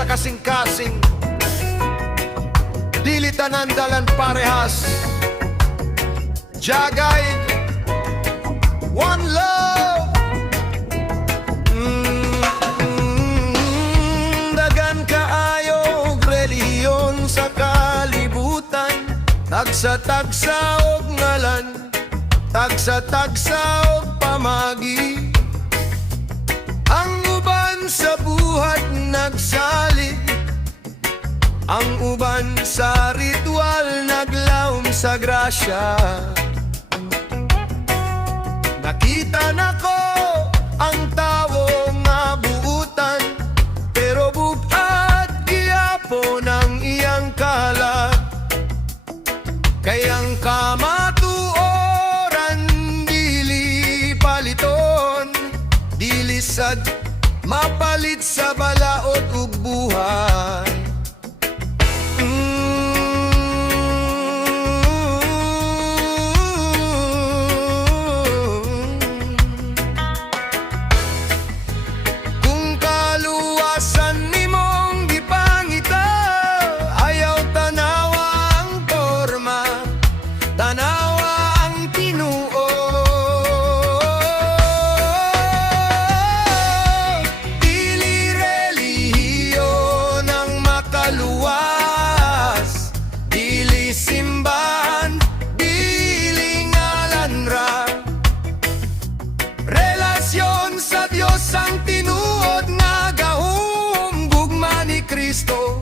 sa kasing-kasing, dili tanan dalan parehas. Jagay, one love. Dagan kaayo relihiyon sa kalibutan, tagsa-tagsa og ngalan, tagsa-tagsa og pamagi. Ang uban sa buhat nagsalig, ang uban sa ritual naglaom sa grasya. Nakita nako ang tawo nga buutan, pero bugat giyapon ang iyang kalag. Kayang kamatuoran dili paliton, dili sad mapalit sa balaod ug buhay. Kung kaluwasan nimong gipangita, ayaw tanawa ang porma, tanawa ang tinuo. Dili relihiyon ang makaluwas, dili simbahan, dili ngalanra. Relasyon sa Dios ang tinuod nga gahum, gugma ni Kristo,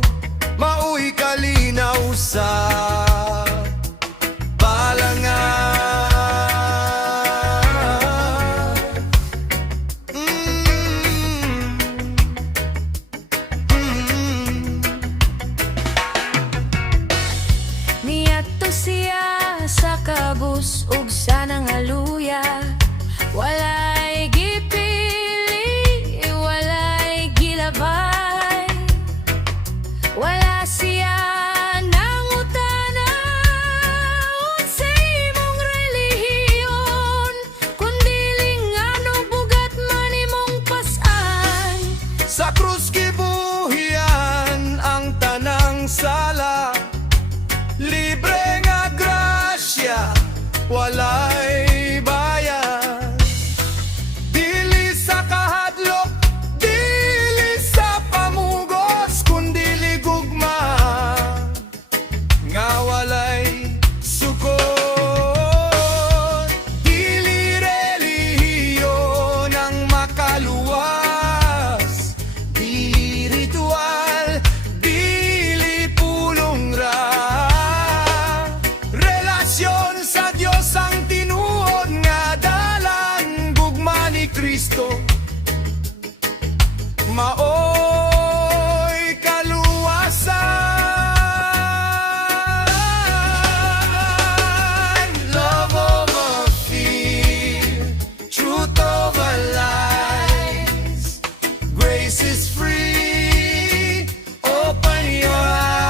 mauy kalinaw sa Niadto siya sa kabus ug sa nangaluya, walay gipili, walay gilabay, wala siya nangutana unsay imong relihiyon, kundi lingano bugat man imong pas-an. sa krus gibuhian ang tanang sala, libre nga grasya, walay bayan. Dili sa kahadlok, dili sa pamugos, kundi ligugma nga walay sukot. Dili relihiyon ang makaluwas, dili ritual, dili pulong ra. Relasyon sa Dios ang tinuod nga dalan, gugma ni Kristo, maoy kaluwasan. Love over fear, truth over lies, grace is free, open your eyes.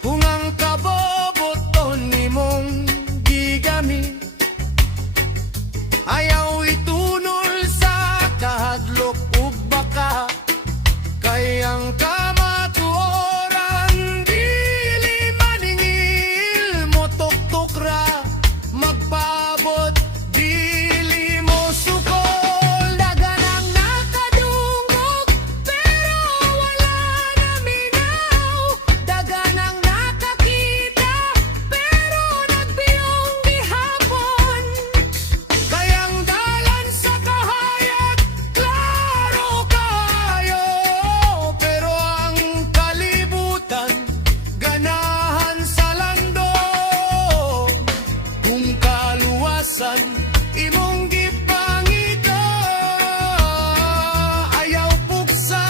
Kung ang kaboboton nimong gigamit, ayaw itunol sa kahadlok ug baka, kayang kamatuoran dili maningil mo tuktok ra, magpaabot dili mo sukol. Dagan ang nakadungog pero wala naminaw, dagan ang nakakita pero nagbiyong gihapon. Kayang dalan sa kahayag, klaro kayo, pero ang kalibutan ganahan sa lando. Kung kaluwasan imong gipangita, ayaw puksa,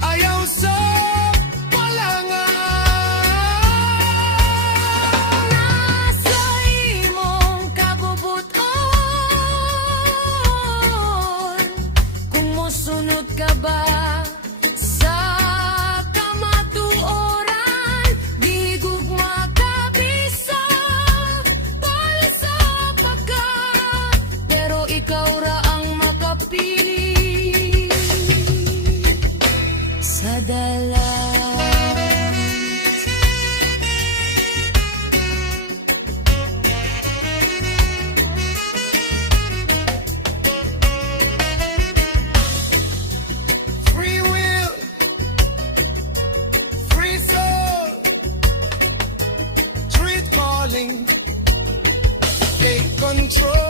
ayaw sa palangan. take control.